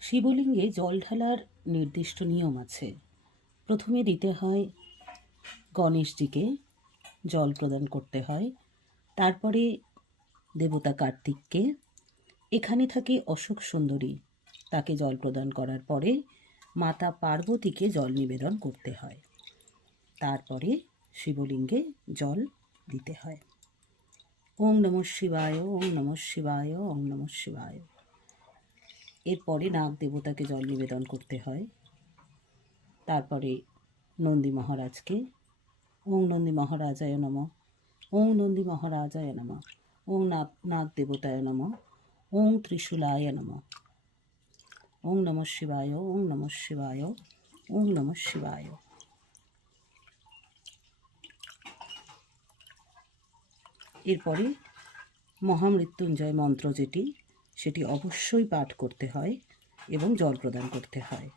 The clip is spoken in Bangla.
শিবলিঙ্গে জল ঢালার নির্দিষ্ট নিয়ম আছে। প্রথমে দিতে হয় গণেশজিকে জল প্রদান করতে হয়। তারপরে দেবতা কার্তিককে। এখানে থাকে অশোক সুন্দরী, তাকে জল প্রদান করার পরে মাতা পার্বতীকে জল নিবেদন করতে হয়। তারপরে শিবলিঙ্গে জল দিতে হয়। ওং নম শিবায় ওং নম শিবায় ওং নম শিবায়। এরপরে নাগ দেবতাকে জল নিবেদন করতে হয়। তারপরে নন্দী মহারাজকে, ওং নন্দী মহারাজায় নম, ওং নন্দী মহারাজায় নম, ওং নাগ নাগ দেবতায় নম, ওং ত্রিশূলায় নম। ওং নম শিবায়, ওং নম শিবায়, ওং নম শিবায়। এরপরে মহামৃত্যুঞ্জয় মন্ত্র যেটি সেটি অবশ্যই পাঠ করতে হয় এবং জল প্রদান করতে হয়।